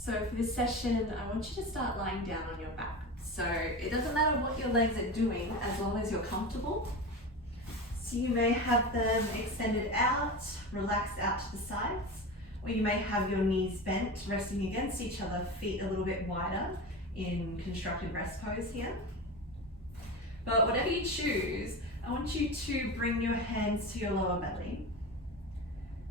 So for this session, I want you to start lying down on your back. So it doesn't matter what your legs are doing as long as you're comfortable. So you may have them extended out, relaxed out to the sides, or you may have your knees bent, resting against each other, feet a little bit wider in constructed rest pose here. But whatever you choose, I want you to bring your hands to your lower belly.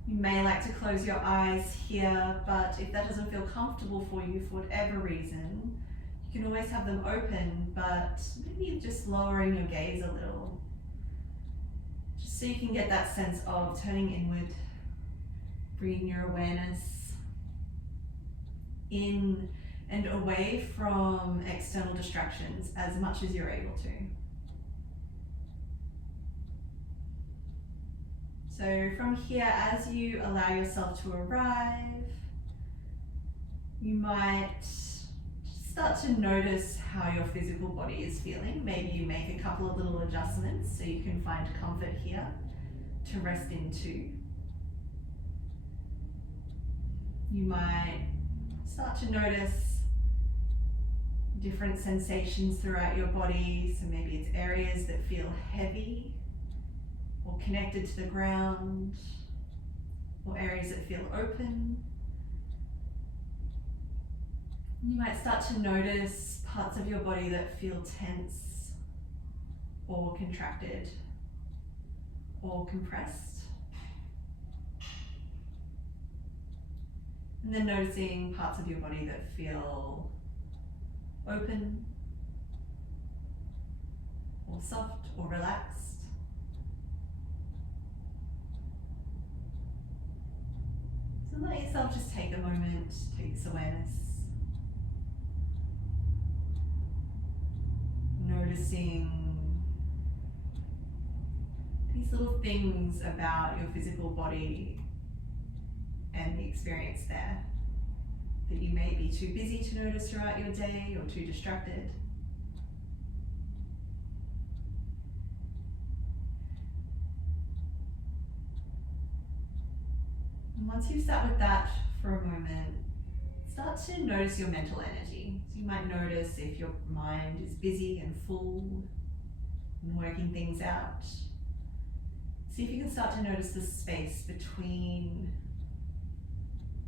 You may like to close your eyes here, but if that doesn't feel comfortable for you for whatever reason, you can always have them open, but maybe just lowering your gaze a little. Just so you can get that sense of turning inward, bringing your awareness in and away from external distractions as much as you're able to. So from here, as you allow yourself to arrive, you might start to notice how your physical body is feeling. Maybe you make a couple of little adjustments so you can find comfort here to rest into. You might start to notice different sensations throughout your body. So maybe it's areas that feel heavy or connected to the ground, or areas that feel open. You might start to notice parts of your body that feel tense or contracted or compressed. And then noticing parts of your body that feel open or soft or relaxed. So let yourself just take a moment, take this awareness. Noticing these little things about your physical body and the experience there that you may be too busy to notice throughout your day or too distracted. And once you've sat with that for a moment, start to notice your mental energy. So you might notice if your mind is busy and full and working things out. See if you can start to notice the space between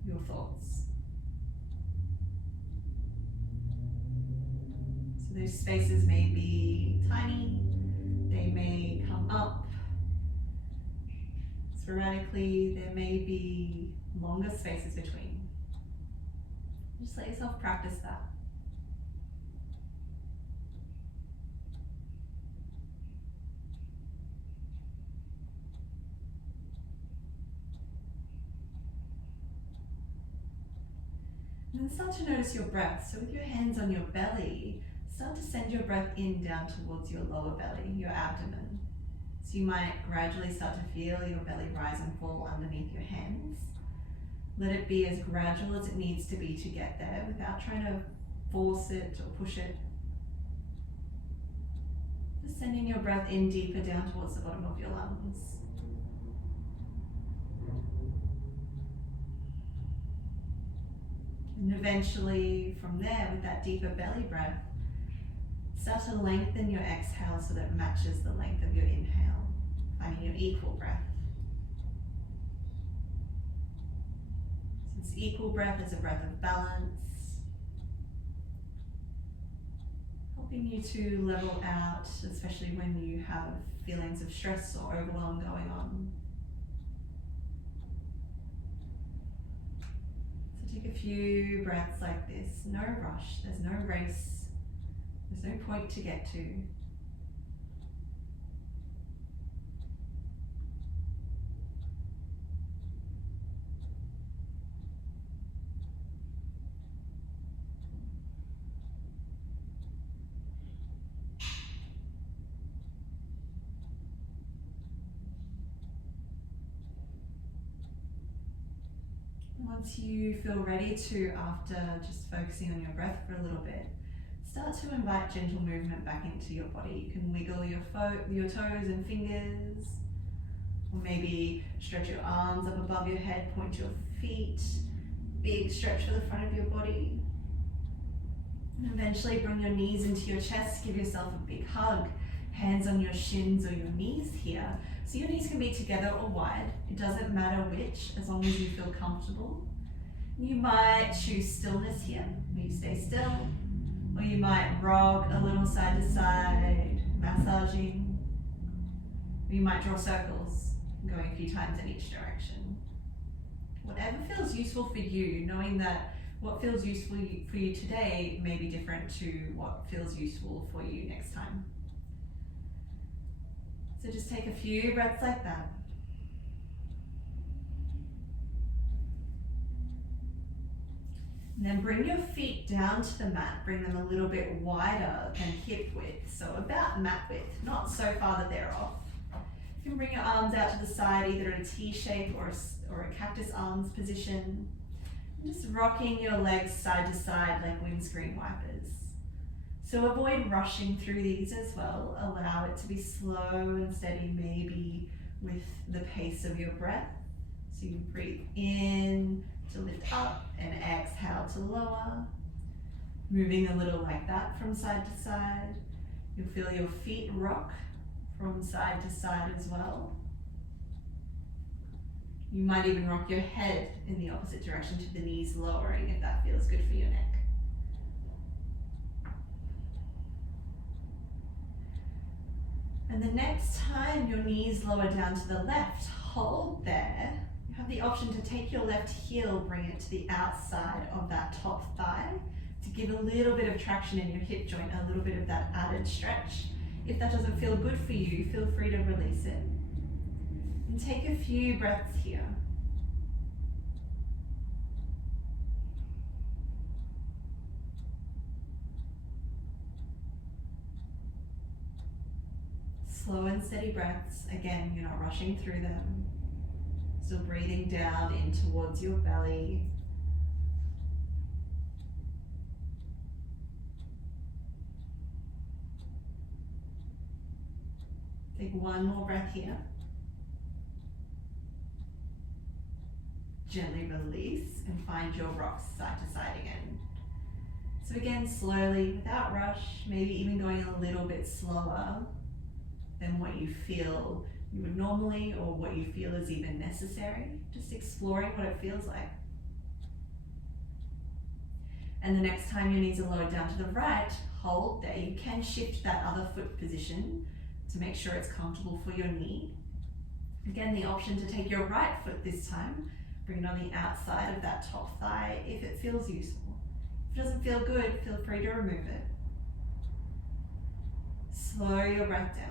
your thoughts. So those spaces may be tiny, they may come up sporadically, there may be longer spaces between. Just let yourself practice that. And then start to notice your breath. So with your hands on your belly, start to send your breath in down towards your lower belly, your abdomen. So you might gradually start to feel your belly rise and fall underneath your hands. Let it be as gradual as it needs to be to get there without trying to force it or push it. Just sending your breath in deeper down towards the bottom of your lungs. And eventually from there, with that deeper belly breath, start to lengthen your exhale so that it matches the length of your inhale, finding your equal breath. So this equal breath is a breath of balance, helping you to level out, especially when you have feelings of stress or overwhelm going on. So take a few breaths like this, no rush, there's no race. There's no point to get to. Once you feel ready to, after just focusing on your breath for a little bit, start to invite gentle movement back into your body. You can wiggle your toes and fingers, or maybe stretch your arms up above your head, point your feet, big stretch for the front of your body. And eventually bring your knees into your chest, give yourself a big hug. Hands on your shins or your knees here. So your knees can be together or wide. It doesn't matter which, as long as you feel comfortable. You might choose stillness here, where you stay still. Or you might rock a little side to side, massaging. Or you might draw circles, going a few times in each direction. Whatever feels useful for you, knowing that what feels useful for you today may be different to what feels useful for you next time. So just take a few breaths like that. And then bring your feet down to the mat. Bring them a little bit wider than hip width, so about mat width, not so far that they're off. You can bring your arms out to the side, either in a T shape or a cactus arms position. And just rocking your legs side to side like windscreen wipers. So avoid rushing through these as well. Allow it to be slow and steady, maybe with the pace of your breath. So you breathe in to lift up and exhale to lower. Moving a little like that from side to side. You'll feel your feet rock from side to side as well. You might even rock your head in the opposite direction to the knees lowering if that feels good for your neck. And the next time your knees lower down to the left, hold there. You have the option to take your left heel, bring it to the outside of that top thigh to give a little bit of traction in your hip joint, a little bit of that added stretch. If that doesn't feel good for you, feel free to release it. And take a few breaths here. Slow and steady breaths. Again, you're not rushing through them. Still breathing down in towards your belly. Take one more breath here. Gently release and find your rocks side to side again. So again, slowly, without rush, maybe even going a little bit slower than what you feel you would normally or what you feel is even necessary. Just exploring what it feels like. And the next time your knees are lowered down to the right, hold there. You can shift that other foot position to make sure it's comfortable for your knee. Again, the option to take your right foot this time, bring it on the outside of that top thigh if it feels useful. If it doesn't feel good, feel free to remove it. Slow your breath down.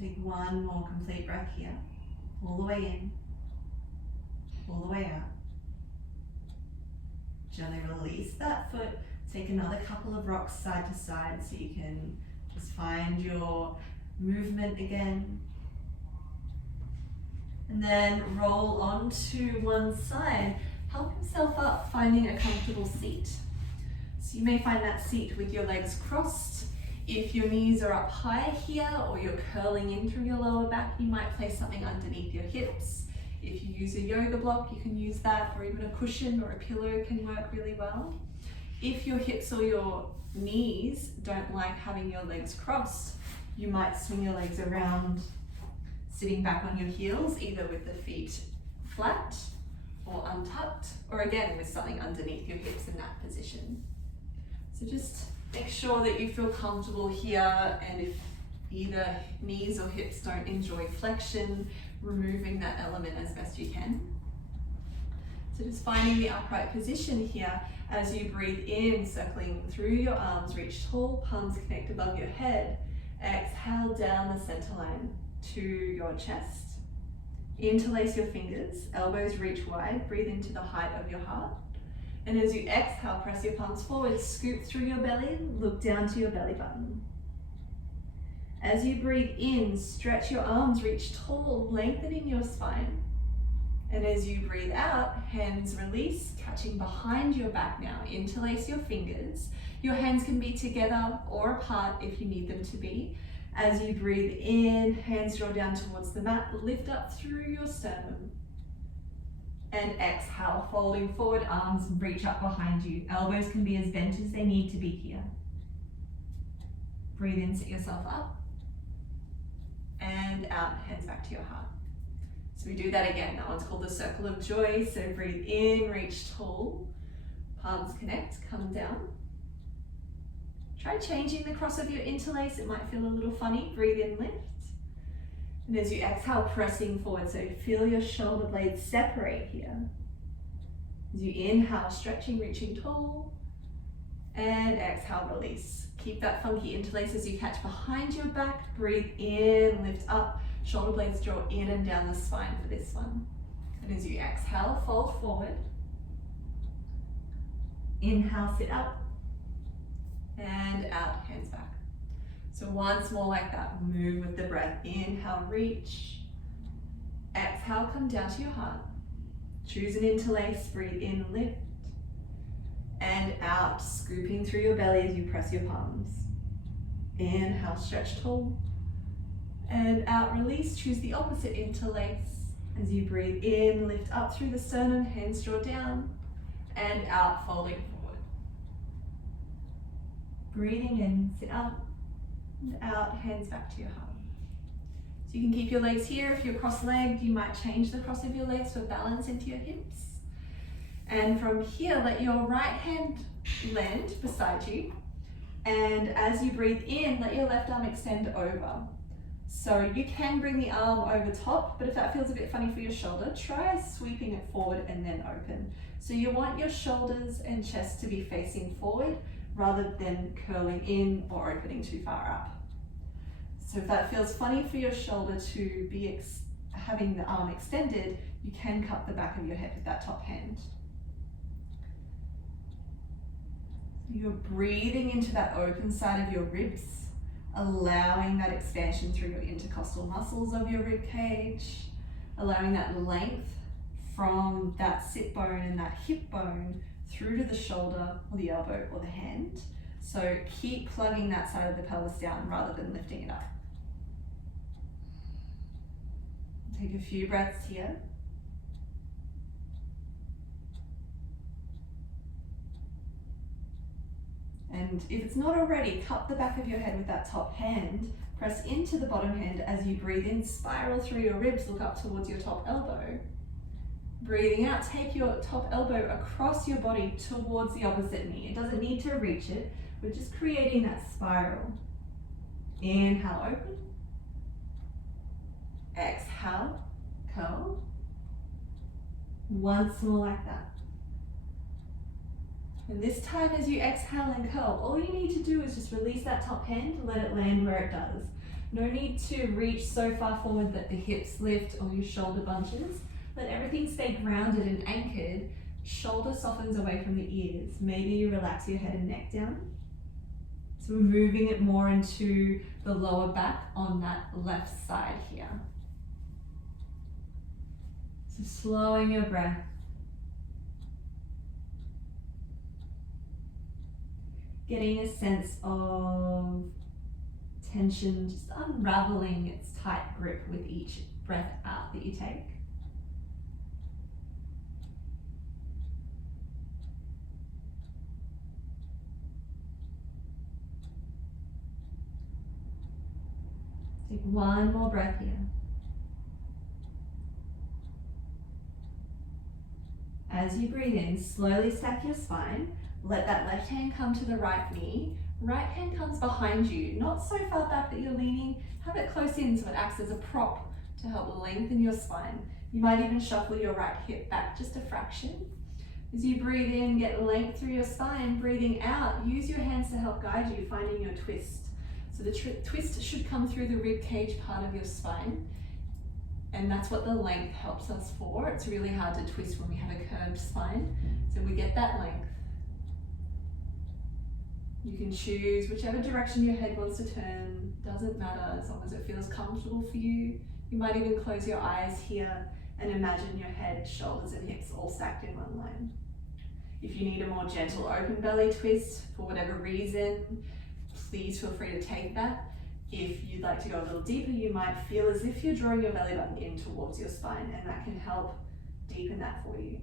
Take one more complete breath here, all the way in, all the way out. Gently release that foot. Take another couple of rocks side to side so you can just find your movement again. And then roll onto one side. Help yourself up, finding a comfortable seat. So you may find that seat with your legs crossed. If your knees are up high here or you're curling in through your lower back, you might place something underneath your hips. If you use a yoga block, you can use that, or even a cushion or a pillow can work really well. If your hips or your knees don't like having your legs crossed, you might swing your legs around, sitting back on your heels, either with the feet flat or untucked, or again with something underneath your hips in that position. So just make sure that you feel comfortable here, and if either knees or hips don't enjoy flexion, removing that element as best you can. So just finding the upright position here as you breathe in, circling through your arms, reach tall, palms connect above your head. Exhale down the center line to your chest. Interlace your fingers, elbows reach wide, breathe into the height of your heart. And as you exhale, press your palms forward, scoop through your belly, look down to your belly button. As you breathe in, stretch your arms, reach tall, lengthening your spine. And as you breathe out, hands release, catching behind your back now. Interlace your fingers. Your hands can be together or apart if you need them to be. As you breathe in, hands draw down towards the mat, lift up through your sternum. And exhale, folding forward, arms reach up behind you. Elbows can be as bent as they need to be here. Breathe in, sit yourself up. And out, hands back to your heart. So we do that again. That one's called the circle of joy. So breathe in, reach tall. Palms connect, come down. Try changing the cross of your interlace. It might feel a little funny. Breathe in, lift. And as you exhale, pressing forward. So feel your shoulder blades separate here. As you inhale, stretching, reaching tall. And exhale, release. Keep that funky interlace as you catch behind your back. Breathe in, lift up. Shoulder blades draw in and down the spine for this one. And as you exhale, fold forward. Inhale, sit up. And out, hands back. So once more like that, move with the breath. Inhale, reach. Exhale, come down to your heart. Choose an interlace, breathe in, lift. And out, scooping through your belly as you press your palms. Inhale, stretch tall. And out, release, choose the opposite interlace. As you breathe in, lift up through the sternum, hands draw down. And out, folding forward. Breathing in, sit up. And out, hands back to your heart. So you can keep your legs here. If you're cross-legged, you might change the cross of your legs for balance into your hips. And from here, let your right hand land beside you. And as you breathe in, let your left arm extend over. So you can bring the arm over top, but if that feels a bit funny for your shoulder, try sweeping it forward and then open. So you want your shoulders and chest to be facing forward rather than curling in or opening too far up. So if that feels funny for your shoulder to be having the arm extended, you can cup the back of your head with that top hand. You're breathing into that open side of your ribs, allowing that expansion through your intercostal muscles of your rib cage, allowing that length from that sit bone and that hip bone through to the shoulder or the elbow or the hand. So keep plugging that side of the pelvis down rather than lifting it up. Take a few breaths here. And if it's not already, cup the back of your head with that top hand. Press into the bottom hand as you breathe in, spiral through your ribs, look up towards your top elbow. Breathing out, take your top elbow across your body towards the opposite knee. It doesn't need to reach it. We're just creating that spiral. Inhale, open. Exhale, curl. Once more like that. And this time as you exhale and curl, all you need to do is just release that top hand and let it land where it does. No need to reach so far forward that the hips lift or your shoulder bunches. Let everything stay grounded and anchored. Shoulder softens away from the ears. Maybe you relax your head and neck down. So we're moving it more into the lower back on that left side here. So slowing your breath. Getting a sense of tension, just unraveling its tight grip with each breath out that you take. Take one more breath here. As you breathe in, slowly stack your spine. Let that left hand come to the right knee. Right hand comes behind you, not so far back that you're leaning. Have it close in so it acts as a prop to help lengthen your spine. You might even shuffle your right hip back just a fraction. As you breathe in, get length through your spine. Breathing out, use your hands to help guide you, finding your twist. So the twist should come through the rib cage part of your spine. And that's what the length helps us for. It's really hard to twist when we have a curved spine. So we get that length. You can choose whichever direction your head wants to turn, doesn't matter as long as it feels comfortable for you. You might even close your eyes here and imagine your head, shoulders and hips all stacked in one line. If you need a more gentle open belly twist for whatever reason, please feel free to take that. If you'd like to go a little deeper, you might feel as if you're drawing your belly button in towards your spine, and that can help deepen that for you.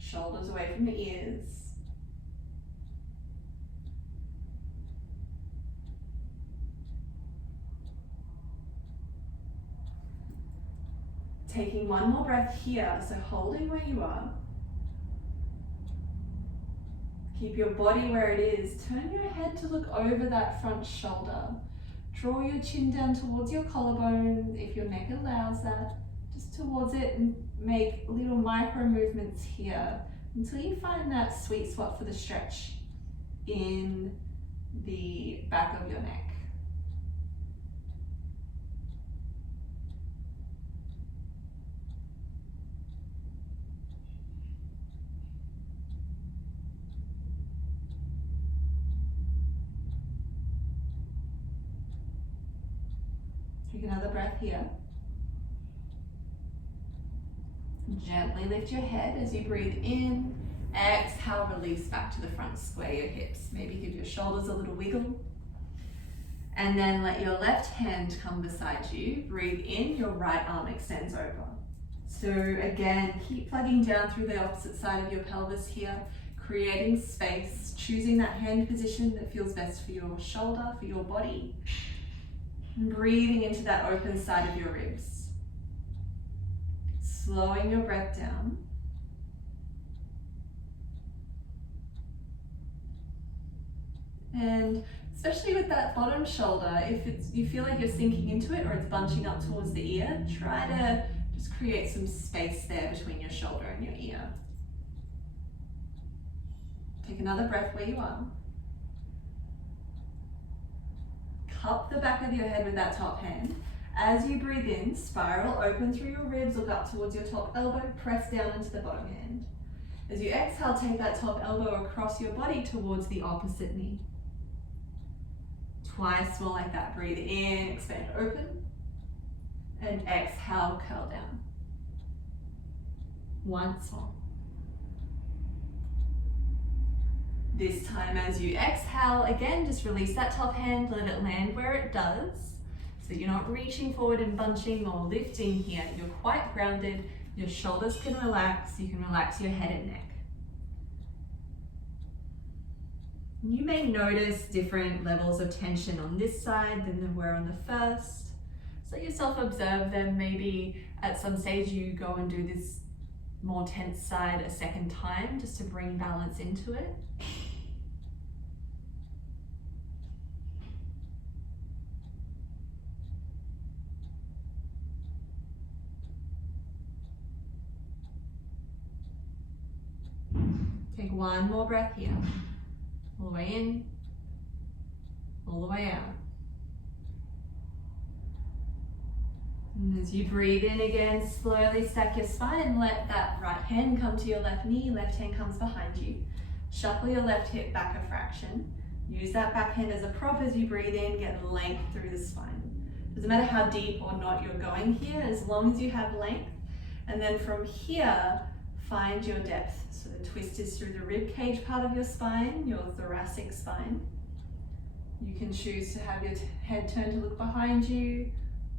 Shoulders away from the ears. Taking one more breath here, so holding where you are. Keep your body where it is. Turn your head to look over that front shoulder. Draw your chin down towards your collarbone if your neck allows that. Just towards it, and make little micro movements here until you find that sweet spot for the stretch in the back of your neck. Take another breath here. Gently lift your head as you breathe in. Exhale, release back to the front, square your hips. Maybe give your shoulders a little wiggle. And then let your left hand come beside you. Breathe in, your right arm extends over. So again, keep plugging down through the opposite side of your pelvis here, creating space, choosing that hand position that feels best for your shoulder, for your body. And breathing into that open side of your ribs. Slowing your breath down. And especially with that bottom shoulder, if you feel like you're sinking into it or it's bunching up towards the ear, try to just create some space there between your shoulder and your ear. Take another breath where you are. Cup the back of your head with that top hand. As you breathe in, spiral open through your ribs, look up towards your top elbow, press down into the bottom hand. As you exhale, take that top elbow across your body towards the opposite knee. Twice more like that. Breathe in, expand open, and exhale, curl down. Once more. This time as you exhale, again, just release that top hand, let it land where it does. So you're not reaching forward and bunching or lifting here. You're quite grounded. Your shoulders can relax. You can relax your head and neck. You may notice different levels of tension on this side than there were on the first. So let yourself observe them. Maybe at some stage you go and do this more tense side a second time just to bring balance into it. Take one more breath here. All the way in, all the way out. And as you breathe in again, slowly stack your spine and let that right hand come to your left knee, left hand comes behind you. Shuffle your left hip back a fraction. Use that back hand as a prop as you breathe in, get length through the spine. Doesn't matter how deep or not you're going here, as long as you have length. And then from here, find your depth. So the twist is through the rib cage part of your spine, your thoracic spine. You can choose to have your head turned to look behind you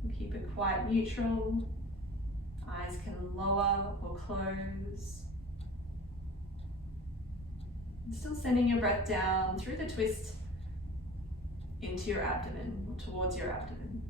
and keep it quite neutral. Eyes can lower or close. And still sending your breath down through the twist into your abdomen or towards your abdomen.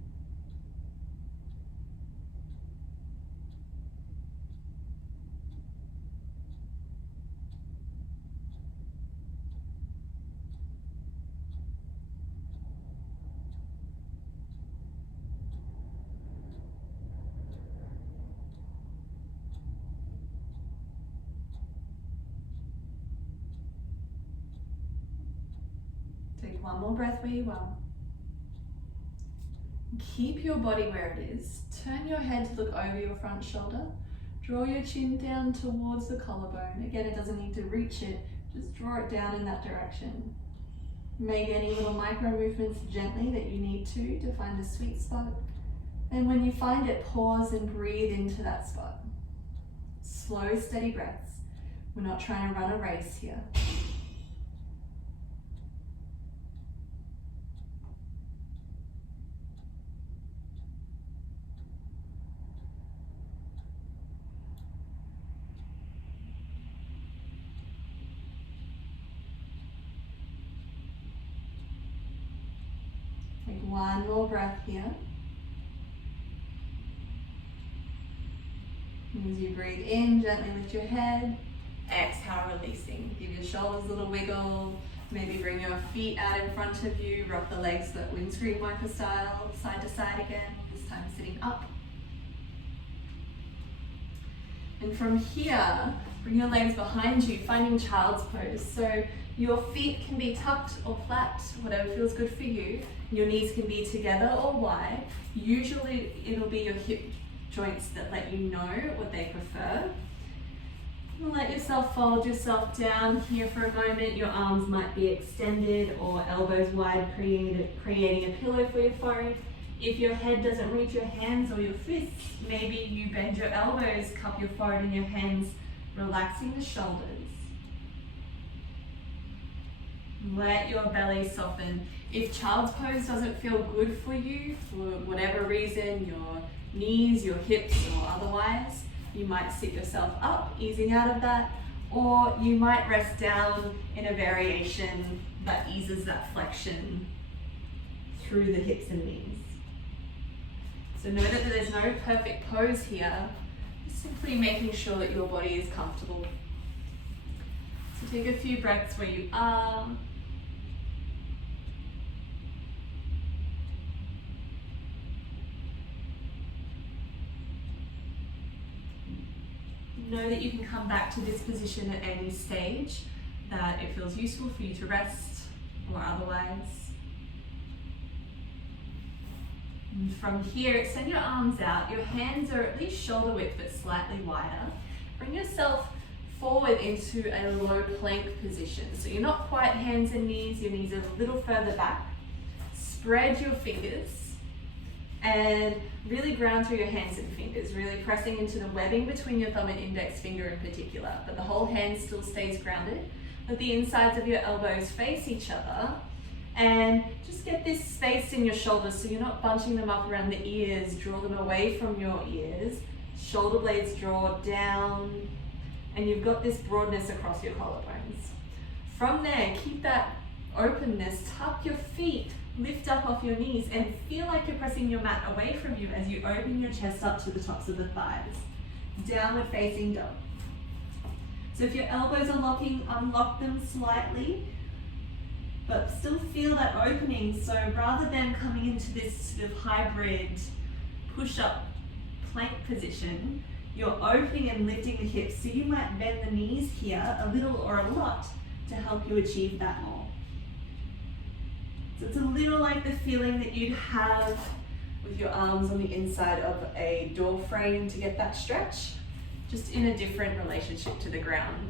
Take one more breath where you are. Keep your body where it is. Turn your head to look over your front shoulder. Draw your chin down towards the collarbone. Again, it doesn't need to reach it. Just draw it down in that direction. Make any little micro movements gently that you need to find a sweet spot. And when you find it, pause and breathe into that spot. Slow, steady breaths. We're not trying to run a race here. Take one more breath here. As you breathe in, gently lift your head. Exhale, releasing. Give your shoulders a little wiggle. Maybe bring your feet out in front of you. Rock the legs that windscreen wiper style, side to side again. This time sitting up. And from here, bring your legs behind you, finding child's pose. So your feet can be tucked or flat, whatever feels good for you. Your knees can be together or wide. Usually it'll be your hip joints that let you know what they prefer. Let yourself fold yourself down here for a moment. Your arms might be extended or elbows wide, creating a pillow for your forehead. If your head doesn't reach your hands or your fists, maybe you bend your elbows, cup your forehead in your hands, relaxing the shoulders. Let your belly soften. If child's pose doesn't feel good for you, for whatever reason, your knees, your hips, or otherwise, you might sit yourself up, easing out of that, or you might rest down in a variation that eases that flexion through the hips and knees. So know that there's no perfect pose here, just simply making sure that your body is comfortable. So take a few breaths where you are. Know that you can come back to this position at any stage that it feels useful for you to rest or otherwise. And from here, extend your arms out. Your hands are at least shoulder width but slightly wider. Bring yourself forward into a low plank position. So you're not quite hands and knees, your knees are a little further back. Spread your fingers and really ground through your hands and fingers, really pressing into the webbing between your thumb and index finger in particular, but the whole hand still stays grounded. Let the insides of your elbows face each other and just get this space in your shoulders so you're not bunching them up around the ears. Draw them away from your ears. Shoulder blades draw down and you've got this broadness across your collarbones. From there, keep that openness, tuck your feet, lift up off your knees and feel like you're pressing your mat away from you as you open your chest up to the tops of the thighs. Downward facing dog. So if your elbows are locking, unlock them slightly, but still feel that opening. So rather than coming into this sort of hybrid push-up plank position, you're opening and lifting the hips. So you might bend the knees here a little or a lot to help you achieve that more. So it's a little like the feeling that you'd have with your arms on the inside of a door frame to get that stretch, just in a different relationship to the ground.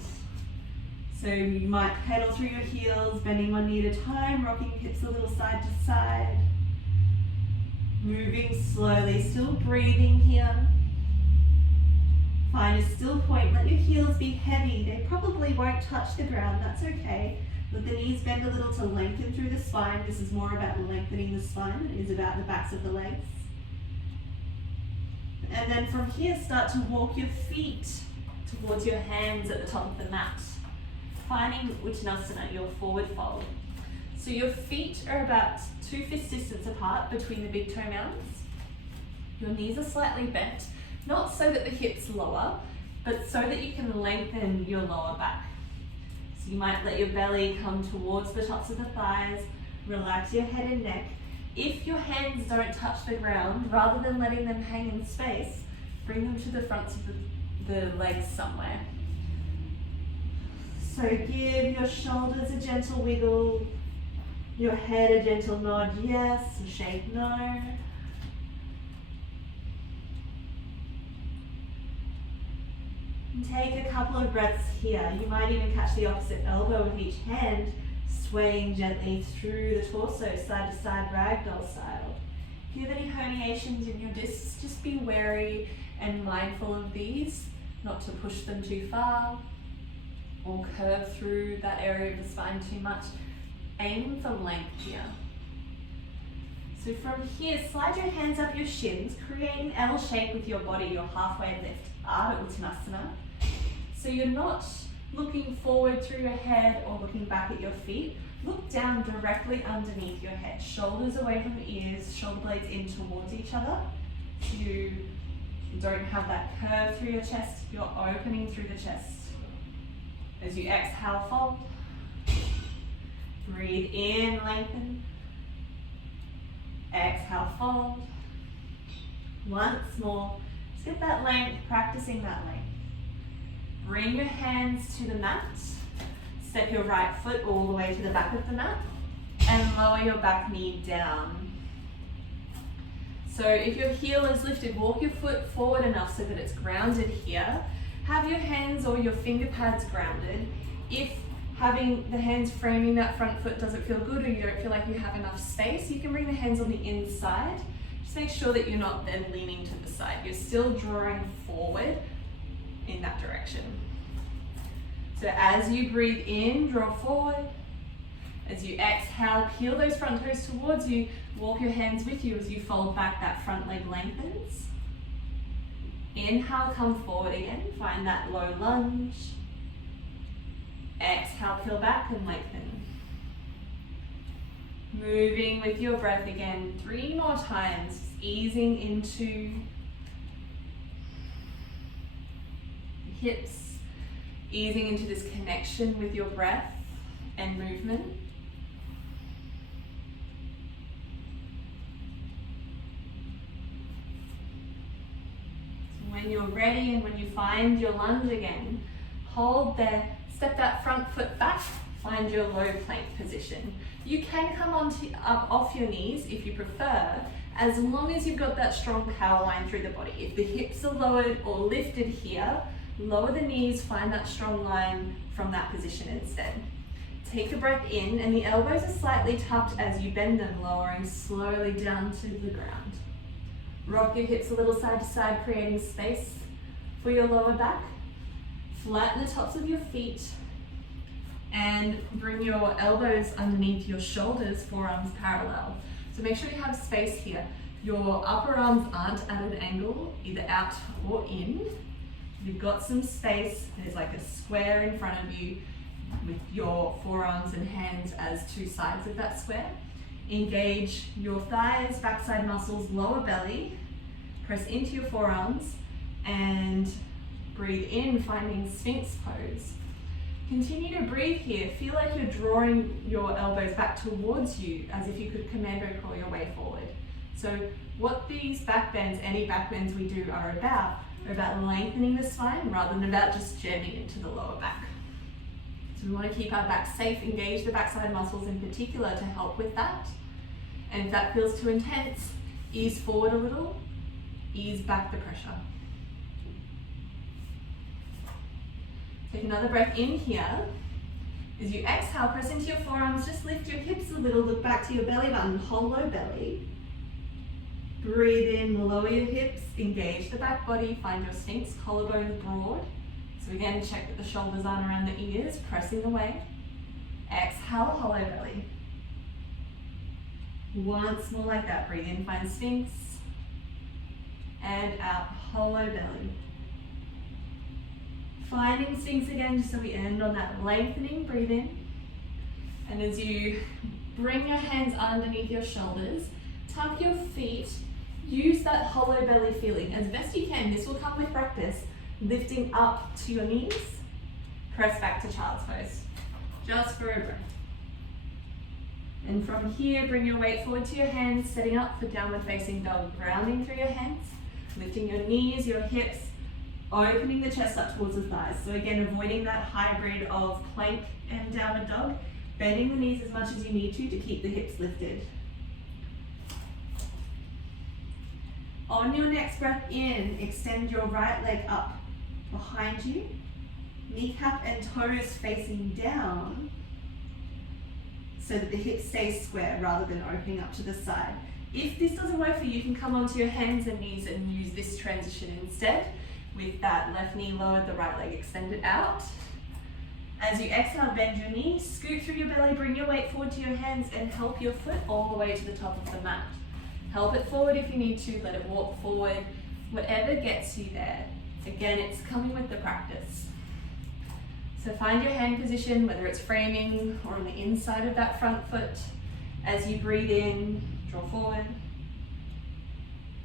So you might pedal through your heels, bending one knee at a time, rocking hips a little side to side, moving slowly, still breathing here. Find a still point, let your heels be heavy. They probably won't touch the ground, that's okay. Let the knees bend a little to lengthen through the spine. This is more about lengthening the spine than it is about the backs of the legs. And then from here, start to walk your feet towards your hands at the top of the mat. Finding Uttanasana, your forward fold. So your feet are about 2 fist distance apart between the big toe mounds. Your knees are slightly bent, not so that the hips lower, but so that you can lengthen your lower back. So you might let your belly come towards the tops of the thighs, relax your head and neck. If your hands don't touch the ground, rather than letting them hang in space, bring them to the fronts of the legs somewhere. So give your shoulders a gentle wiggle, your head a gentle nod, yes, a shake no. And take a couple of breaths here. You might even catch the opposite elbow with each hand, Swaying gently through the torso, side to side, ragdoll style. If you have any herniations in your discs, just be wary and mindful of these, not to push them too far or curve through that area of the spine too much. Aim for length here. So from here, slide your hands up your shins, create an L shape with your body, your halfway lift, Ardha Uttanasana. So you're not looking forward through your head or looking back at your feet. Look down directly underneath your head, shoulders away from the ears, shoulder blades in towards each other. You don't have that curve through your chest, you're opening through the chest. As you exhale, fold. Breathe in, lengthen. Exhale, fold. Once more, just get that length, practicing that length. Bring your hands to the mat. Step your right foot all the way to the back of the mat and lower your back knee down. So if your heel is lifted, walk your foot forward enough so that it's grounded here. Have your hands or your finger pads grounded. If having the hands framing that front foot doesn't feel good or you don't feel like you have enough space, you can bring the hands on the inside. Just make sure that you're not then leaning to the side. You're still drawing forward in that direction. So as you breathe in, draw forward. As you exhale, peel those front toes towards you. Walk your hands with you as you fold back, that front leg lengthens. Inhale, come forward again. Find that low lunge. Exhale, peel back and lengthen. Moving with your breath again, 3 more times, easing into hips, easing into this connection with your breath and movement. So when you're ready and when you find your lunge again, hold there, step that front foot back, find your low plank position. You can come up off your knees if you prefer, as long as you've got that strong power line through the body. If the hips are lowered or lifted here, lower the knees, find that strong line from that position instead. Take a breath in and the elbows are slightly tucked as you bend them, lowering slowly down to the ground. Rock your hips a little side to side, creating space for your lower back. Flatten the tops of your feet and bring your elbows underneath your shoulders, forearms parallel. So make sure you have space here. Your upper arms aren't at an angle, either out or in. You've got some space. There's like a square in front of you with your forearms and hands as 2 sides of that square. Engage your thighs, backside muscles, lower belly. Press into your forearms and breathe in, finding Sphinx pose. Continue to breathe here. Feel like you're drawing your elbows back towards you as if you could commando crawl your way forward. So what these back bends, any back bends we do are about lengthening the spine rather than about just jamming into the lower back. So we want to keep our back safe, engage the backside muscles in particular to help with that. And if that feels too intense, ease forward a little, ease back the pressure. Take another breath in here. As you exhale, press into your forearms, just lift your hips a little, look back to your belly button, hollow belly. Breathe in, lower your hips, engage the back body, find your Sphinx, collarbones broad. So again, check that the shoulders aren't around the ears, pressing away. Exhale, hollow belly. Once more like that, breathe in, find Sphinx. And out, hollow belly. Finding Sphinx again, just so we end on that lengthening, breathe in. And as you bring your hands underneath your shoulders, tuck your feet, use that hollow belly feeling as best you can. This will come with practice. Lifting up to your knees, press back to child's pose, just for a breath. And from here, bring your weight forward to your hands, setting up for downward facing dog, grounding through your hands, lifting your knees, your hips, opening the chest up towards the thighs. So again, avoiding that hybrid of plank and downward dog, bending the knees as much as you need to keep the hips lifted. On your next breath in, extend your right leg up behind you, kneecap and toes facing down. so that the hip stays square rather than opening up to the side. If this doesn't work for you, you can come onto your hands and knees and use this transition instead. With that left knee lowered, the right leg extended out. As you exhale, bend your knees, scoot through your belly, bring your weight forward to your hands and help your foot all the way to the top of the mat. Help it forward if you need to, let it walk forward, whatever gets you there. Again, it's coming with the practice. So find your hand position, whether it's framing or on the inside of that front foot. As you breathe in, draw forward.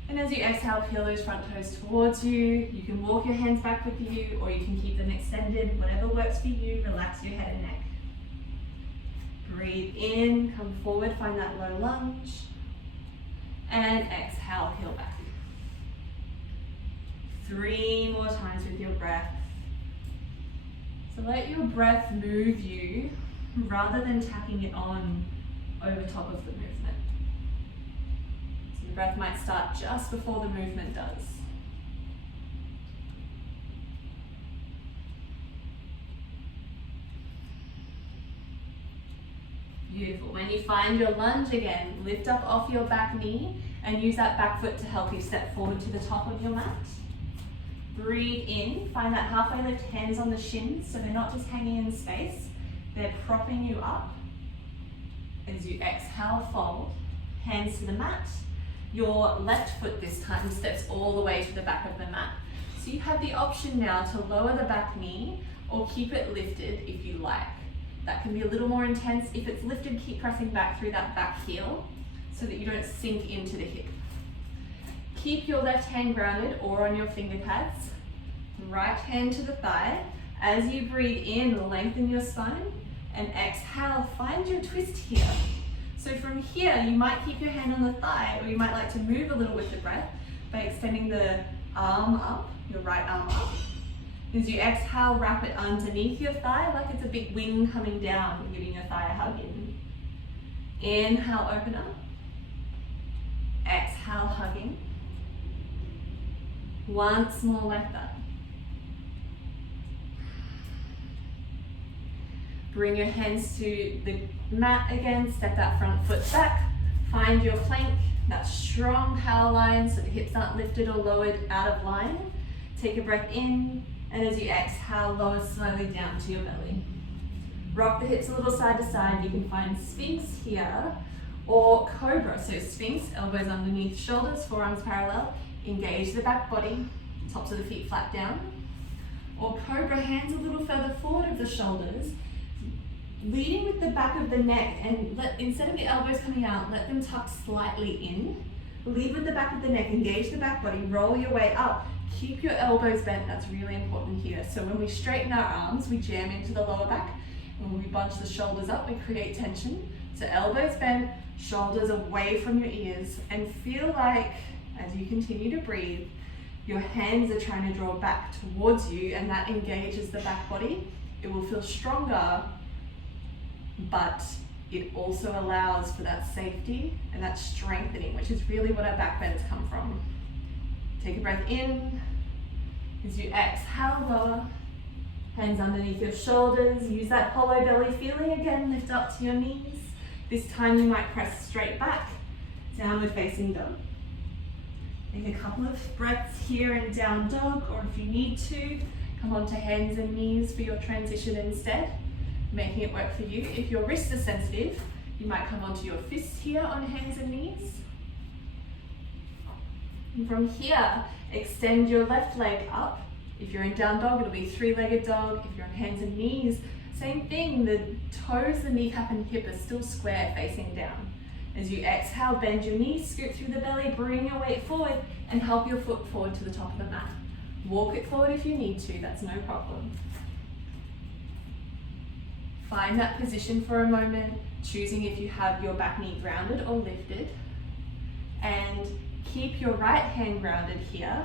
And as you exhale, peel those front toes towards you. You can walk your hands back with you, or you can keep them extended, whatever works for you. Relax your head and neck. Breathe in, come forward, find that low lunge. And exhale, peel back. 3 more times with your breath. So let your breath move you rather than tacking it on over top of the movement. So the breath might start just before the movement does. Beautiful. When you find your lunge again, lift up off your back knee and use that back foot to help you step forward to the top of your mat. Breathe in, find that halfway lift, hands on the shins, so they're not just hanging in space, they're propping you up. As you exhale, fold, hands to the mat. Your left foot this time steps all the way to the back of the mat. So you have the option now to lower the back knee or keep it lifted if you like. That can be a little more intense. If it's lifted, keep pressing back through that back heel so that you don't sink into the hip. Keep your left hand grounded or on your finger pads. Right hand to the thigh. As you breathe in, lengthen your spine, and exhale, find your twist here. So from here, you might keep your hand on the thigh, or you might like to move a little with the breath by extending the arm up, your right arm up. As you exhale, wrap it underneath your thigh like it's a big wing coming down, giving your thigh a hug in. Inhale, open up. Exhale, hugging. Once more like that. Bring your hands to the mat again, step that front foot back. Find your plank, that strong power line so the hips aren't lifted or lowered out of line. Take a breath in, and as you exhale, lower slowly down to your belly. Rock the hips a little side to side. You can find Sphinx here or Cobra. So Sphinx, elbows underneath shoulders, forearms parallel. Engage the back body, tops of the feet flat down. Or Cobra, hands a little further forward of the shoulders, leading with the back of the neck, and instead of the elbows coming out, let them tuck slightly in. Lead with the back of the neck, engage the back body, roll your way up. Keep your elbows bent, that's really important here. So when we straighten our arms, we jam into the lower back. And when we bunch the shoulders up, we create tension. So elbows bent, shoulders away from your ears, and feel like, as you continue to breathe, your hands are trying to draw back towards you, and that engages the back body. It will feel stronger, but it also allows for that safety and that strengthening, which is really what our back bends come from. Take a breath in. As you exhale, lower. Hands underneath your shoulders. Use that hollow belly feeling again. Lift up to your knees. This time you might press straight back. Downward facing dog. Take a couple of breaths here in down dog, or if you need to, come onto hands and knees for your transition instead, making it work for you. If your wrists are sensitive, you might come onto your fists here on hands and knees. And from here, extend your left leg up. If you're in down dog, it'll be 3-legged dog. If you're on hands and knees, same thing. The toes, the kneecap and hip are still square facing down. As you exhale, bend your knees, scoot through the belly, bring your weight forward, and help your foot forward to the top of the mat. Walk it forward if you need to, that's no problem. Find that position for a moment, choosing if you have your back knee grounded or lifted. And keep your right hand grounded here.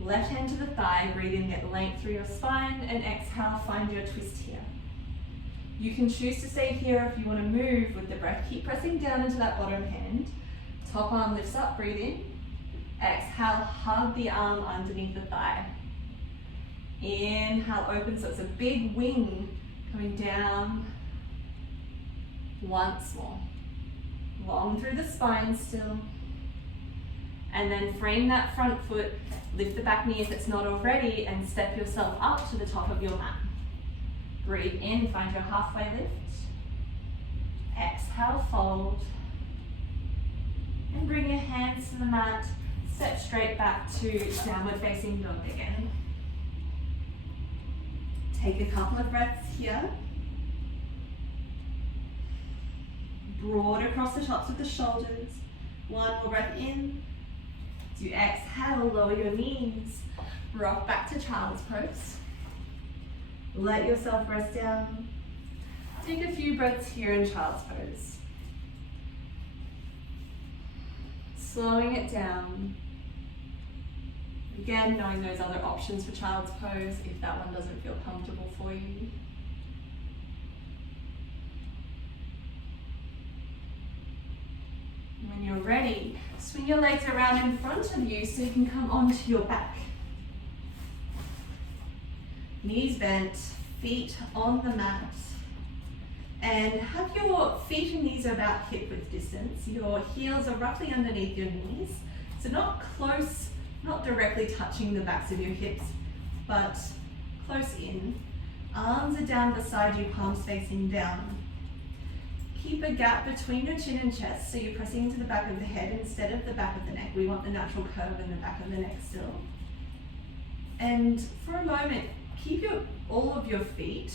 Left hand to the thigh, breathe in, get length through your spine, and exhale, find your twist here. You can choose to stay here if you want to move with the breath. Keep pressing down into that bottom hand. Top arm lifts up, breathe in. Exhale, hug the arm underneath the thigh. Inhale, open, so it's a big wing coming down. Once more. Long through the spine still. And then frame that front foot, lift the back knee if it's not already, and step yourself up to the top of your mat. Breathe in, find your halfway lift. Exhale, fold. And bring your hands to the mat. Step straight back to downward facing dog again. Take a couple of breaths here. Broad across the tops of the shoulders. One more breath in. As you exhale, lower your knees. Rock back to child's pose. Let yourself rest down. Take a few breaths here in child's pose. Slowing it down. Again, knowing those other options for child's pose if that one doesn't feel comfortable for you. When you're ready, swing your legs around in front of you so you can come onto your back. Knees bent, feet on the mat. And have your feet and knees about hip width distance. Your heels are roughly underneath your knees. So not close, not directly touching the backs of your hips, but close in. Arms are down beside you, palms facing down. Keep a gap between your chin and chest, so you're pressing into the back of the head instead of the back of the neck. We want the natural curve in the back of the neck still. And for a moment, keep all of your feet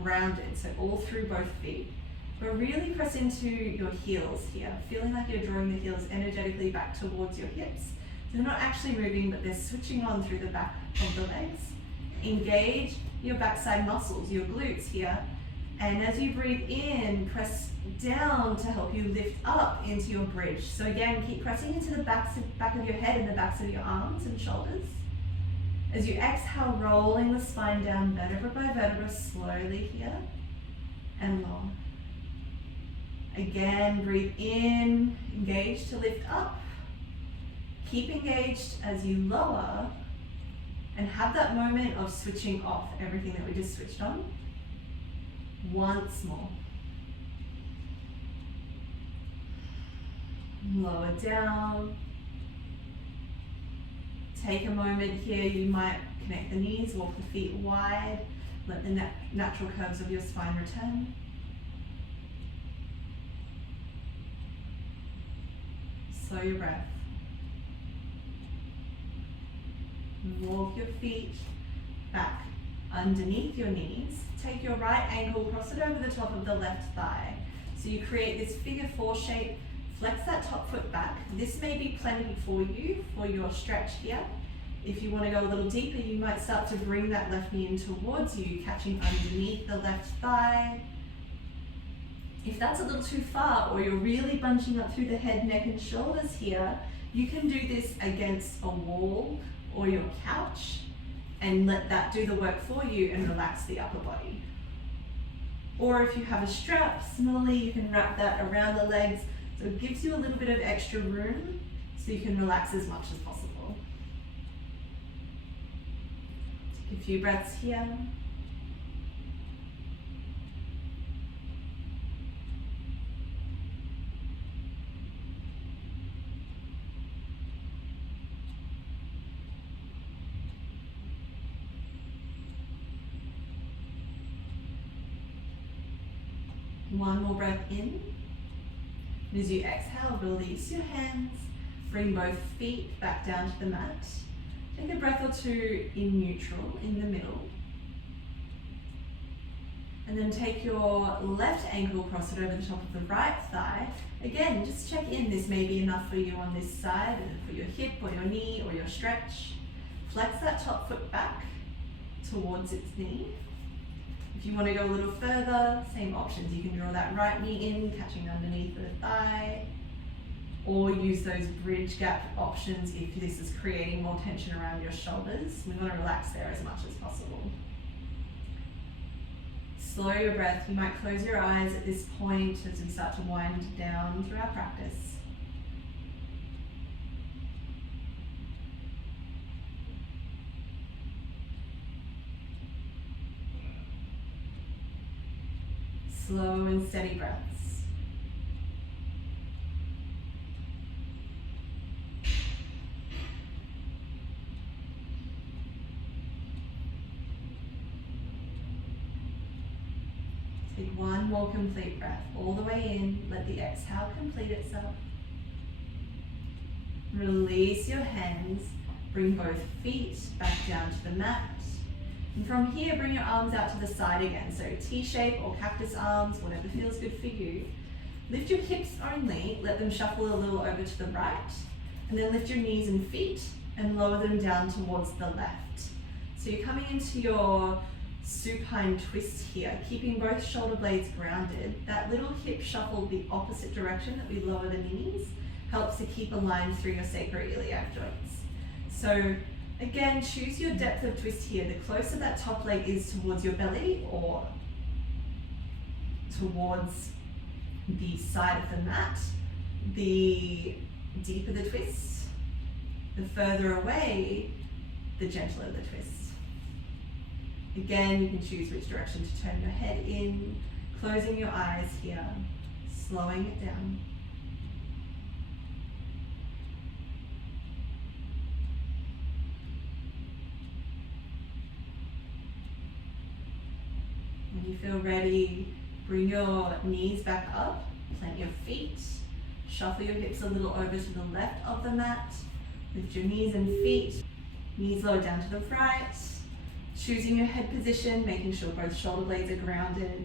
grounded, so all through both feet. But really press into your heels here, feeling like you're drawing the heels energetically back towards your hips. They're not actually moving, but they're switching on through the back of the legs. Engage your backside muscles, your glutes here. And as you breathe in, press down to help you lift up into your bridge. So again, keep pressing into the back of your head and the backs of your arms and shoulders. As you exhale, rolling the spine down vertebra by vertebra slowly here and long. Again, breathe in, engage to lift up. Keep engaged as you lower and have that moment of switching off everything that we just switched on. Once more. Lower down. Take a moment here. You might connect the knees, walk the feet wide. Let the natural curves of your spine return. Slow your breath. Walk your feet back underneath your knees. Take your right ankle, cross it over the top of the left thigh. So you create this figure four shape. Flex that top foot back. This may be plenty for you for your stretch here. If you want to go a little deeper, you might start to bring that left knee in towards you, catching underneath the left thigh. If that's a little too far, or you're really bunching up through the head, neck, and shoulders here, you can do this against a wall or your couch and let that do the work for you and relax the upper body. Or if you have a strap, similarly, you can wrap that around the legs so it gives you a little bit of extra room so you can relax as much as possible. Take a few breaths here. One more breath in. And as you exhale, release your hands. Bring both feet back down to the mat. Take a breath or two in neutral, in the middle. And then take your left ankle, cross it over the top of the right thigh. Again, just check in. This may be enough for you on this side, and for your hip or your knee or your stretch. Flex that top foot back towards its knee. If you want to go a little further, same options. You can draw that right knee in, catching underneath the thigh, or use those bridge gap options if this is creating more tension around your shoulders. We want to relax there as much as possible. Slow your breath. You might close your eyes at this point as we start to wind down through our practice. Slow and steady breaths. Take one more complete breath all the way in. Let the exhale complete itself. Release your hands. Bring both feet back down to the mat. And from here, bring your arms out to the side again. So T-shape or cactus arms, whatever feels good for you. Lift your hips only. Let them shuffle a little over to the right. And then lift your knees and feet and lower them down towards the left. So you're coming into your supine twist here, keeping both shoulder blades grounded. That little hip shuffle the opposite direction that we lower the knees helps to keep aligned through your sacroiliac joints. So again, choose your depth of twist here. The closer that top leg is towards your belly or towards the side of the mat, the deeper the twist. The further away, the gentler the twist. Again, you can choose which direction to turn your head in, closing your eyes here, slowing it down. When you feel ready, bring your knees back up, plant your feet, shuffle your hips a little over to the left of the mat, lift your knees and feet, knees lower down to the right, choosing your head position, making sure both shoulder blades are grounded,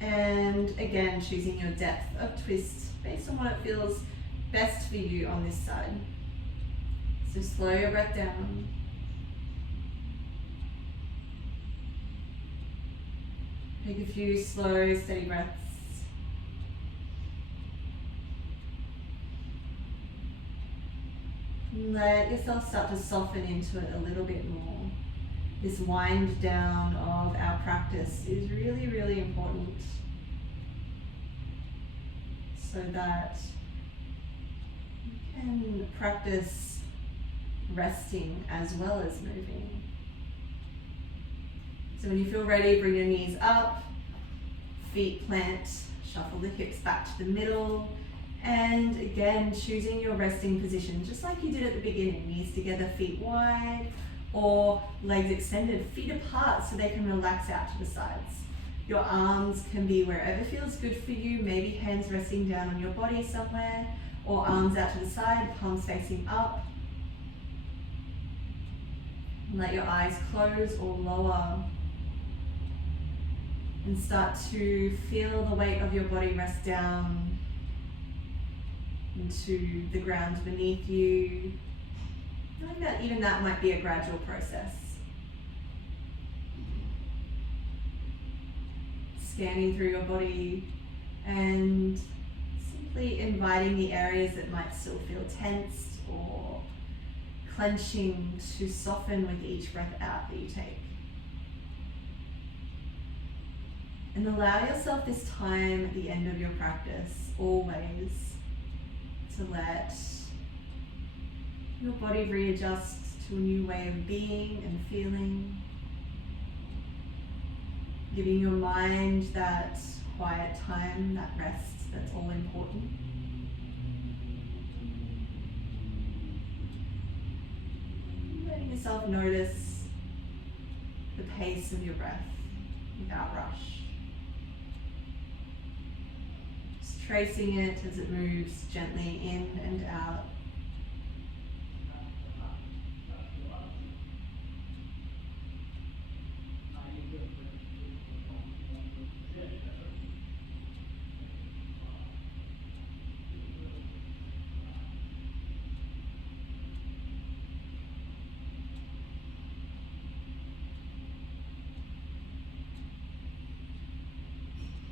and again, choosing your depth of twist based on what it feels best for you on this side. So slow your breath down. Take a few slow, steady breaths. Let yourself start to soften into it a little bit more. This wind down of our practice is really, really important so that you can practice resting as well as moving. So when you feel ready, bring your knees up, feet plant, shuffle the hips back to the middle, and again, choosing your resting position, just like you did at the beginning. Knees together, feet wide, or legs extended, feet apart so they can relax out to the sides. Your arms can be wherever feels good for you, maybe hands resting down on your body somewhere, or arms out to the side, palms facing up. Let your eyes close or lower. And start to feel the weight of your body rest down into the ground beneath you. Knowing that even that might be a gradual process. Scanning through your body and simply inviting the areas that might still feel tensed or clenching to soften with each breath out that you take. And allow yourself this time at the end of your practice, always, to let your body readjust to a new way of being and feeling. Giving your mind that quiet time, that rest, that's all important. Letting yourself notice the pace of your breath without rush. Tracing it as it moves gently in and out.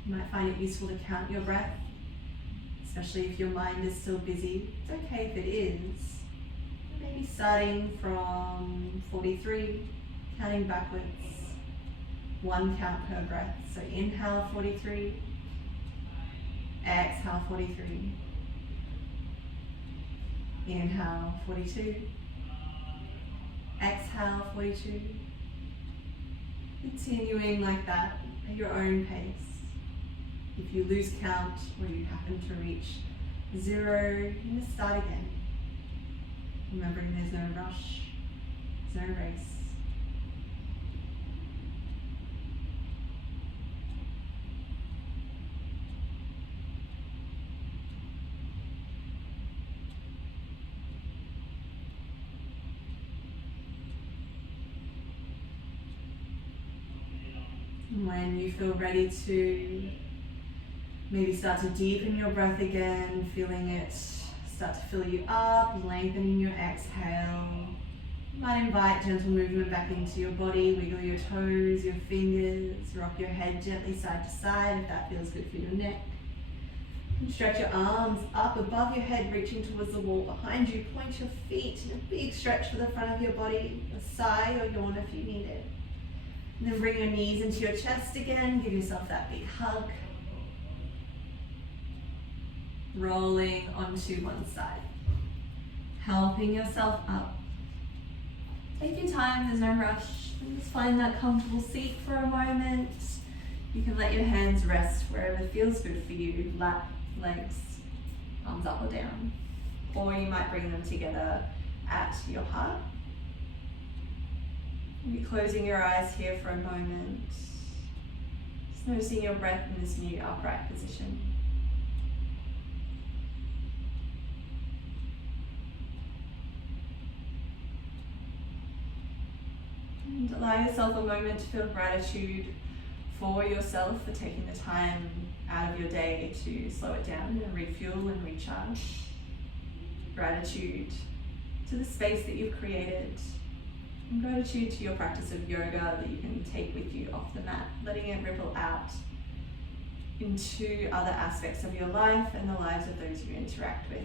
You might find it useful to count your breath, especially if your mind is still busy. It's okay if it is. Maybe starting from 43, counting backwards. 1 count per breath. So inhale 43, exhale 43, inhale 42, exhale 42, Continuing like that at your own pace. If you lose count or you happen to reach 0, you're going to start again. Remembering there's no rush, there's no race. When you feel ready to maybe start to deepen your breath again, feeling it start to fill you up, lengthening your exhale. You might invite gentle movement back into your body, wiggle your toes, your fingers, rock your head gently side to side if that feels good for your neck. And stretch your arms up above your head, reaching towards the wall behind you. Point your feet in a big stretch for the front of your body, a sigh or yawn if you need it. And then bring your knees into your chest again, give yourself that big hug. Rolling onto one side. Helping yourself up. Take your time, there's no rush. And just find that comfortable seat for a moment. You can let your hands rest wherever feels good for you. Lap, legs, arms up or down. Or you might bring them together at your heart. Maybe closing your eyes here for a moment. Just noticing your breath in this new upright position. And allow yourself a moment to feel gratitude for yourself for taking the time out of your day to slow it down and refuel and recharge. Gratitude to the space that you've created. And gratitude to your practice of yoga that you can take with you off the mat, letting it ripple out into other aspects of your life and the lives of those you interact with.